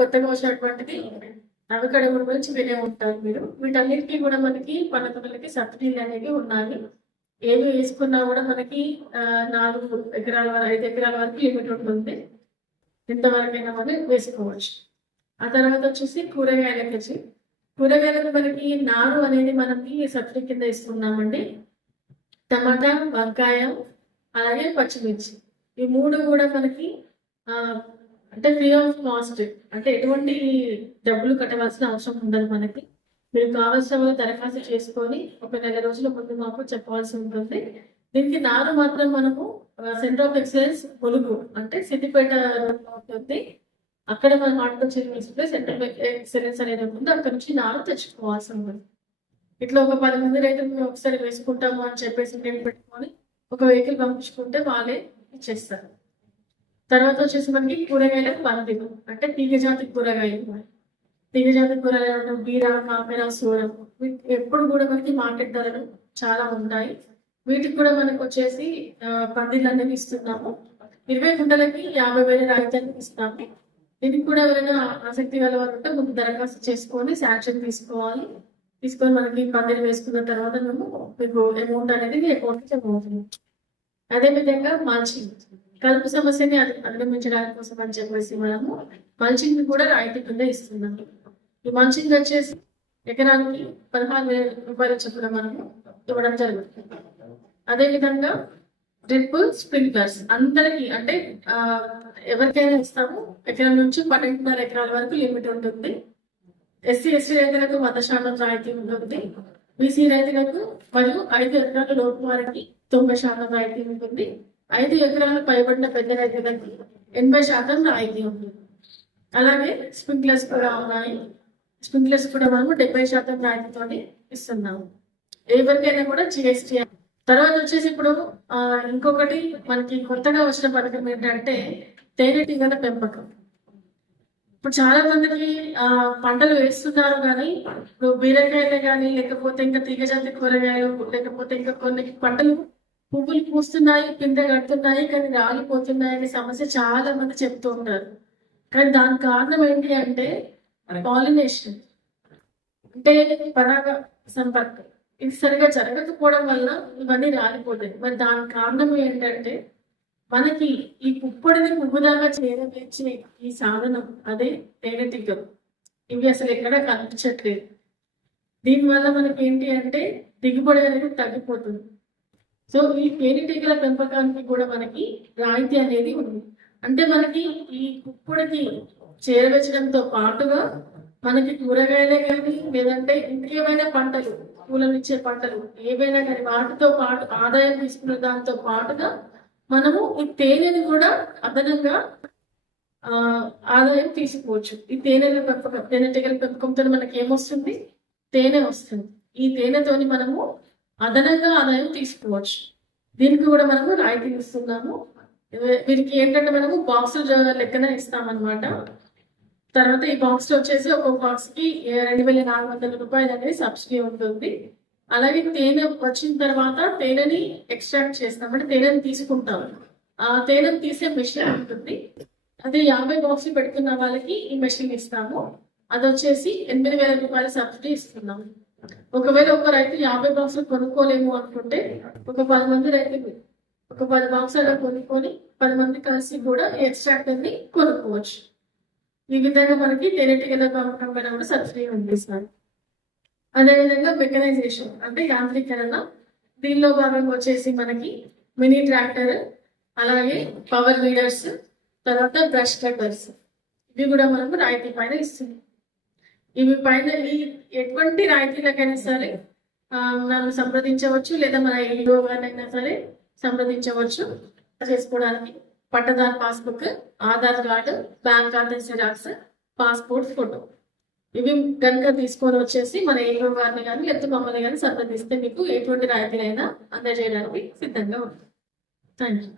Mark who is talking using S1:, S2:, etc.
S1: కొత్తగా వచ్చినటువంటిది అవకడ గురించి వినే ఉంటారు మీరు. వీటన్నిటికీ కూడా మనకి పనతులకి సబ్సిడీలు అనేవి ఉన్నాయి. ఏమి వేసుకున్నా కూడా మనకి నాలుగు ఎకరాల వరకు ఐదు ఎకరాల వరకు లిమిట్ ఉంటుంది. ఇంతవరకైనా మనం వేసుకోవచ్చు. ఆ తర్వాత వచ్చేసి కూరగాయలకి వచ్చి కూరగాయలకు మనకి నారు అనేది మనకి సబ్సిడీ కింద ఇస్తున్నామండి. టమాటా వంకాయ అలాగే పచ్చిమిర్చి. ఈ మూడు కూడా మనకి అంటే ఫ్రీ ఆఫ్ కాస్ట్ అంటే ఎటువంటి డబ్బులు కట్టవలసిన అవసరం ఉండదు మనకి. మీరు కావాల్సిన వాళ్ళు దరఖాస్తు చేసుకొని ఒక నెల రోజుల ముందు మాకు చెప్పవలసి ఉంటుంది. దీనికి నారు మాత్రం మనము సెంటర్ ఆఫ్ ఎక్సలెన్స్ ములుగు అంటే సిద్దిపేట ఉంటుంది. అక్కడ మనం ఆటో చేసి సెంటర్ ఆఫ్ ఎక్సలెన్స్ అనేది ఉంటుంది. అక్కడ నుంచి నారు తెచ్చుకోవాల్సి ఉంటుంది. ఇట్లా ఒక పది మంది రైతులు మేము ఒకసారి వేసుకుంటాము అని చెప్పేసి నేను పెట్టుకొని ఒక వెహికల్ పంపించుకుంటే వాళ్ళే ఇచ్చేస్తారు. తర్వాత వచ్చేసి మనకి కూరగాయలకు పందిలు అంటే తీగ జాతి కూరగాయలు తీగ జాతి కూరగాయలు బీర కామెర సూరం ఎప్పుడు కూడా మనకి మార్కెట్ ధరలు చాలా ఉంటాయి. వీటికి కూడా మనకు వచ్చేసి ఆ, పందిళ్ళు అనేవి ఇస్తున్నాము. ఇరవై గుంటలకి యాభై వేల రాయితీని ఇస్తాము. దీనికి కూడా ఎవరైనా ఆసక్తి గల వారు ఉంటే ముందు దరఖాస్తు చేసుకొని శాంక్షన్ తీసుకోవాలి. తీసుకొని మనకి పందిరి వేసుకున్న తర్వాత మేము మీకు అమౌంట్ అనేది మీ అకౌంట్కి జమ అవుతుంది అదేవిధంగా మంచి కలుపు సమస్యని అధిగమించడానికి కోసం అని చెప్పేసి మనము మల్చింగ్ కూడా రాయితీ కింద ఇస్తున్నాము ఈ మల్చింగ్ వచ్చేసి ఎకరానికి పదహారు వేల రూపాయల చొప్పున మనము ఇవ్వడం జరుగుతుంది. అదేవిధంగా డ్రిప్ స్ప్రింక్లర్స్ అందరికీ అంటే ఎవరికైనా ఇస్తాము. ఎకరం నుంచి పన్నెండున్నర ఎకరాల వరకు లిమిట్ ఉంటుంది. ఎస్సీ ఎస్టీ రైతులకు వంద శాతం రాయితీ ఉంటుంది. బీసీ రైతులకు మరియు ఐదు ఎకరాల లోపు వారికి తొంభై శాతం రాయితీ ఉంటుంది. ఐదు ఎకరాలు పైబడిన పెద్ద రైతులకి ఎనభై శాతం రాయితీ ఉంటుంది. అలాగే స్ప్రింక్లర్స్ కూడా ఉన్నాయి. స్ప్రింక్లర్స్ కూడా మనము డెబ్బై శాతం రాయితీతో ఇస్తున్నాము. ఎవరికైనా కూడా జిఎస్టీ తర్వాత వచ్చేసి ఇప్పుడు ఇంకొకటి మనకి కొత్తగా వచ్చిన పథకం ఏంటంటే తేనెటీగల పెంపకం. ఇప్పుడు చాలా మందికి ఆ పంటలు వేస్తున్నారు కానీ ఇప్పుడు బీరకాయలే కానీ లేకపోతే ఇంకా తీగజాతి కూరగాయలు లేకపోతే ఇంకా కొన్ని పంటలు పువ్వులు పూస్తున్నాయి పిందె కడుతున్నాయి కానీ రాలిపోతున్నాయి అనే సమస్య చాలా మంది చెప్తూ ఉంటారు కానీ దానికి కారణం ఏంటి అంటే పాలినేషన్. అంటే పరాగ సంపర్కం. ఇది సరిగా జరగకపోవడం వల్ల ఇవన్నీ రాలిపోతాయి. మరి దానికి కారణం ఏంటంటే మనకి ఈ పుప్పొడిని పువ్వులాగా చేరవేర్చే ఈ సాధనం అదే తేనెటీగలు ఇవి అసలు ఎక్కడ కనిపించట్లేదు. దీనివల్ల మనకి ఏంటి అంటే దిగుబడి అనేది తగ్గిపోతుంది. సో ఈ తేనెటీగల పెంపకానికి కూడా మనకి రాయితీ అనేది ఉంది. అంటే మనకి ఈ పుప్పొడికి చేరవేర్చడంతో పాటుగా మనకి కూరగాయలే కానీ లేదంటే ఇంకేమైనా పంటలు పూలనిచ్చే పంటలు ఏవైనా కానీ వాటితో పాటు ఆదాయం తీసుకున్న దాంతో పాటుగా మనము ఈ తేనెని కూడా అదనంగా ఆదాయం తీసుకోవచ్చు. ఈ తేనెల పెంపకం తేనెటీగల పెంపకంతో మనకి ఏమొస్తుంది? తేనె వస్తుంది. ఈ తేనెతోని మనము అదనంగా ఆదాయం తీసుకోవచ్చు. దీనికి కూడా మనము రాయితీ ఇస్తున్నాము. వీరికి ఏంటంటే మనము బాక్సులు లెక్కన ఇస్తామన్నమాట. తర్వాత ఈ బాక్స్ వచ్చేసి ఒక్కొక్క బాక్స్కి రెండు వేల నాలుగు వందల రూపాయలు అనేది సబ్సిడీ ఉంటుంది. అలాగే తేనె వచ్చిన తర్వాత తేనెని ఎక్స్ట్రాక్ట్ చేస్తాం. అంటే తేనెని తీసుకుంటాం. ఆ తేనెని తీసే మెషిన్ ఉంటుంది. అదే యాభై బాక్సులు పెట్టుకున్న వాళ్ళకి ఈ మెషిన్ ఇస్తాము. అది వచ్చేసి ఎనిమిది వేల రూపాయల సబ్సిడీ ఇస్తున్నాము ఒకవేళ ఒక రైతు యాభై బాక్సులు కొనుక్కోలేము అనుకుంటే ఒక పది మంది రైతులు ఒక పది బాక్సులు కొనుక్కొని పది మంది కలిసి కూడా ఎక్స్ట్రాక్టర్ని కొనుక్కోవచ్చు. ఈ విధంగా మనకి తేనెటీగల పెంపకం పైన కూడా సబ్సిడీ అందిస్తారు అదేవిధంగా మెకనైజేషన్ అంటే యాంత్రీకరణ. దీనిలో భాగంగా వచ్చేసి మనకి మినీ ట్రాక్టర్ అలాగే పవర్ వీడర్స్ తర్వాత బ్రష్ కట్టర్స్ ఇవి కూడా మనకు రాయితీ పైన ఇస్తుంది ఇవి పైన ఈ ఎటువంటి రాయితీలకైనా సరే మనం నన్ను సంప్రదించవచ్చు లేదా మన ఈడో గారినైనా సరే సంప్రదించవచ్చు. చేసుకోవడానికి పట్టదారు పాస్బుక్ ఆధార్ కార్డు బ్యాంక్ ఖాతా జిరాక్స్ పాస్పోర్ట్ ఫోటో. ఇవి కనుక తీసుకొని వచ్చేసి మన ఏఓ వారిని కానీ లేకపోతే మమ్మల్ని కానీ సంప్రదిస్తే మీకు ఎటువంటి రాయితీలైనా అందజేయడానికి సిద్ధంగా ఉంటుంది థ్యాంక్ యూ